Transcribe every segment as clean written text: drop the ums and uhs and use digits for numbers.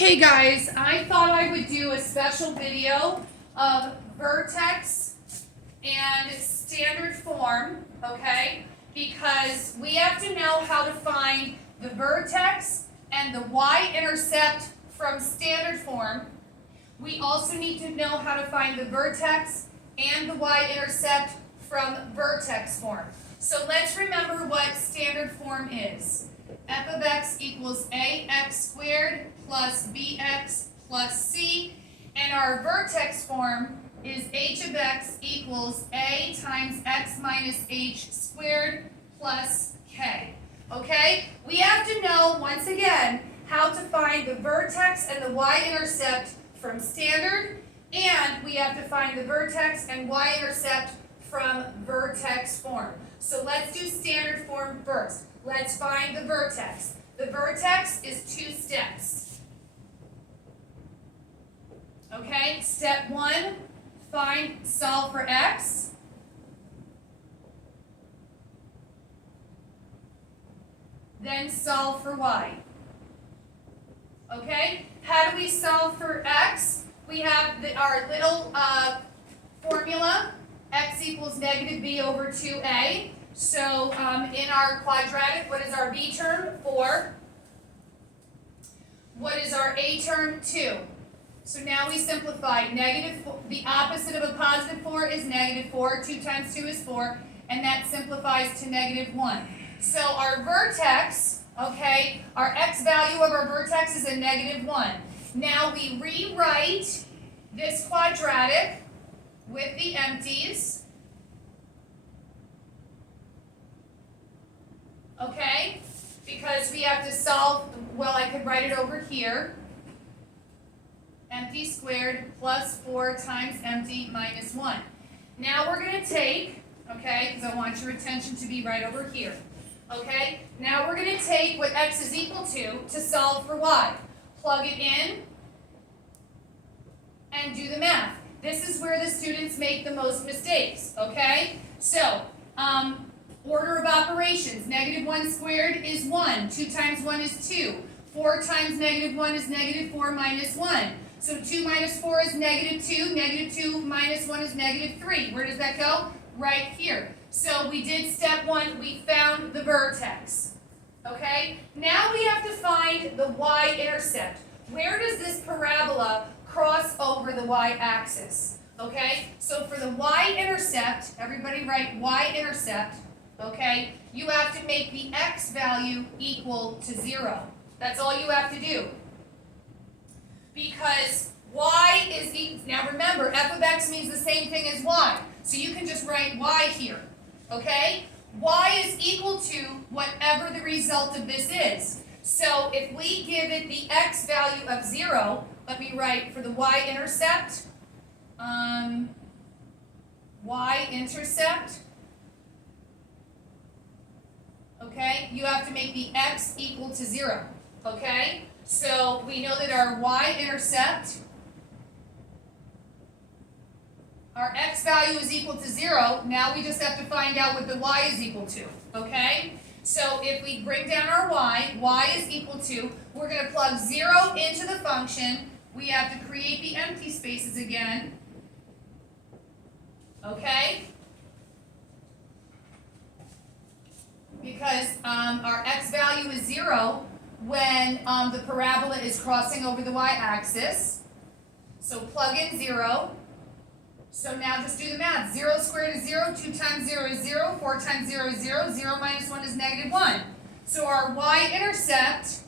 Okay guys, I thought I would do a special video of vertex and standard form, okay? Because we have to know how to find the vertex and the y-intercept from standard form. We also need to know how to find the vertex and the y-intercept from vertex form. So let's remember what standard form is. F of x equals ax squared plus bx plus c, and our vertex form is h of x equals a times x minus h squared plus k. Okay? We have to know, once again, how to find the vertex and the y-intercept from standard, and we have to find the vertex and y-intercept from vertex form. So let's do standard form first. Let's find the vertex. The vertex is 2 steps. Okay, step 1, solve for x. Then solve for y. Okay, how do we solve for x? We have our little formula, x equals negative b over 2a. So in our quadratic, what is our b term? 4. What is our a term? 2. So now we simplify. The opposite of a positive 4 is negative 4. 2 times 2 is 4. And that simplifies to negative 1. So our vertex, okay, our x value of our vertex is a negative 1. Now we rewrite this quadratic with the empties. Okay, because we have to solve, well, I could write it over here. Empty squared plus 4 times empty minus 1. Now we're going to take, okay, because I want your attention to be right over here. Okay, now we're going to take what x is equal to solve for y. Plug it in and do the math. This is where the students make the most mistakes, okay? So, order of operations, negative 1 squared is 1. 2 times 1 is 2. 4 times negative 1 is negative 4 minus 1. So 2 minus 4 is negative 2. Negative 2 minus 1 is negative 3. Where does that go? Right here. So we did step 1. We found the vertex. Okay? Now we have to find the y-intercept. Where does this parabola cross over the y-axis? Okay? So for the y-intercept, everybody write y-intercept. Okay, you have to make the x value equal to 0. That's all you have to do. Because y is equal, now remember, f of x means the same thing as y. So you can just write y here. Okay? Y is equal to whatever the result of this is. So if we give it the x value of 0, let me write for the y-intercept, y-intercept, okay, you have to make the x equal to 0, okay? So we know that our y-intercept, our x value is equal to 0. Now we just have to find out what the y is equal to, okay? So if we bring down our y is equal to, we're going to plug 0 into the function. We have to create the empty spaces again, okay? Because our x value is 0 when the parabola is crossing over the y-axis. So plug in 0. So now just do the math. 0 squared is 0, 2 times 0 is 0, 4 times 0 is 0, 0 minus 1 is negative 1. So our y-intercept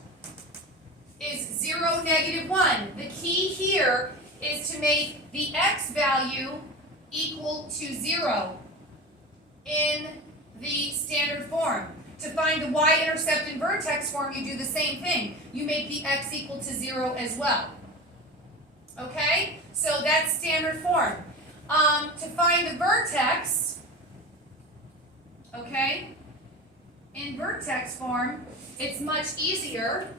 is 0, negative 1. The key here is to make the x value equal to 0 in the standard form. To find the y-intercept in vertex form, you do the same thing. You make the x equal to 0 as well. Okay? So that's standard form. To find the vertex, okay, in vertex form, it's much easier.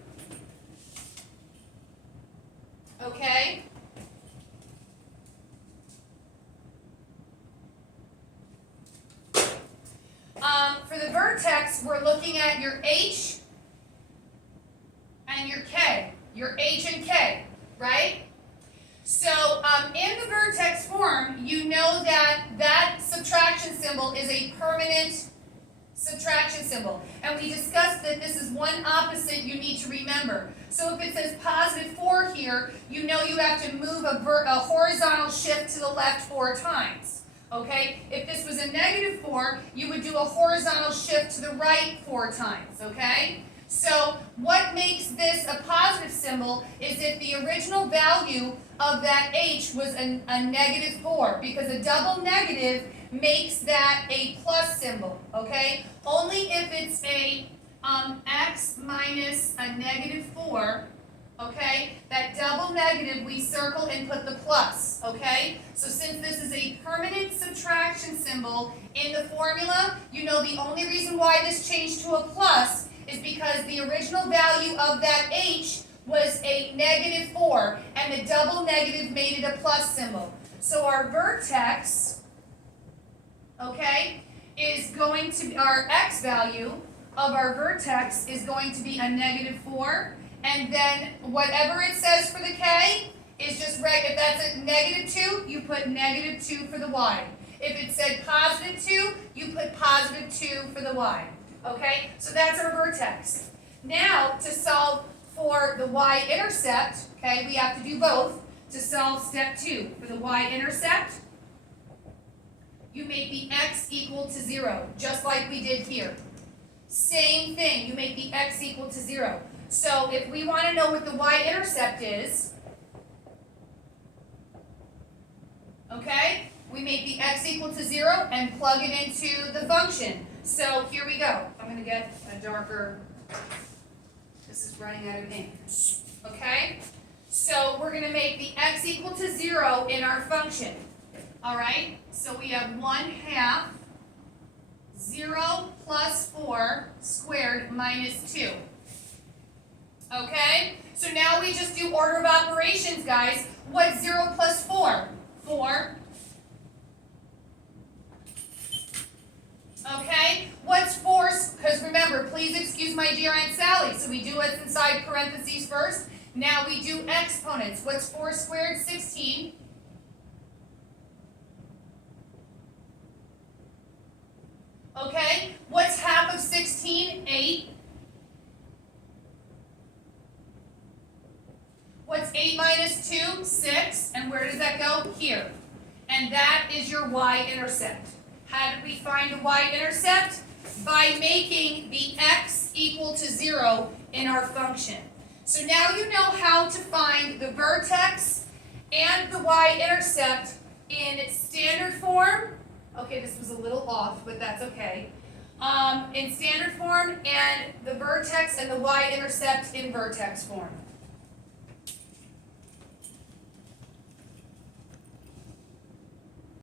Okay? For the vertex, we're looking at your h and your k. Your h equation k, right? So in the vertex form, you know that that subtraction symbol is a permanent subtraction symbol. And we discussed that this is one opposite you need to remember. So if it says positive 4 here, you know you have to move a horizontal shift to the left 4 times. Okay? If this was a negative 4, you would do a horizontal shift to the right 4 times. Okay? So what makes this a positive symbol is if the original value of that h was a negative 4, because a double negative makes that a plus symbol, okay? Only if it's a x minus a negative 4, okay? That double negative we circle and put the plus, okay? So since this is a permanent subtraction symbol in the formula, you know the only reason why this changed to a plus is because the original value of that h was a negative 4, and the double negative made it a plus symbol. So our vertex, okay, is going to be, our x value of our vertex is going to be a negative 4, and then whatever it says for the k is just right. If that's a negative 2, you put negative 2 for the y. If it said positive 2, you put positive 2 for the y. Okay, so that's our vertex. Now, to solve for the y-intercept, okay, we have to do both. To solve step 2, for the y-intercept, you make the x equal to 0, just like we did here. Same thing, you make the x equal to 0. So if we want to know what the y-intercept is, okay, we make the x equal to 0 and plug it into the function. So here we go. I'm going to get a darker, this is running out of ink. Okay, so we're going to make the x equal to 0 in our function. All right, so we have 1/2 0 plus 4 squared minus 2. Okay, so now we just do order of operations, guys. What's 0 plus 4? 4. Okay, what's 4? Because remember, please excuse my dear Aunt Sally. So we do what's inside parentheses first. Now we do exponents. What's 4 squared? 16. Okay, what's half of 16? 8. What's 8 minus 2? 6. And where does that go? Here. And that is your y-intercept. How did we find the y-intercept? By making the x equal to 0 in our function. So now you know how to find the vertex and the y-intercept in standard form. Okay, this was a little off, but that's okay. In standard form, and the vertex and the y-intercept in vertex form.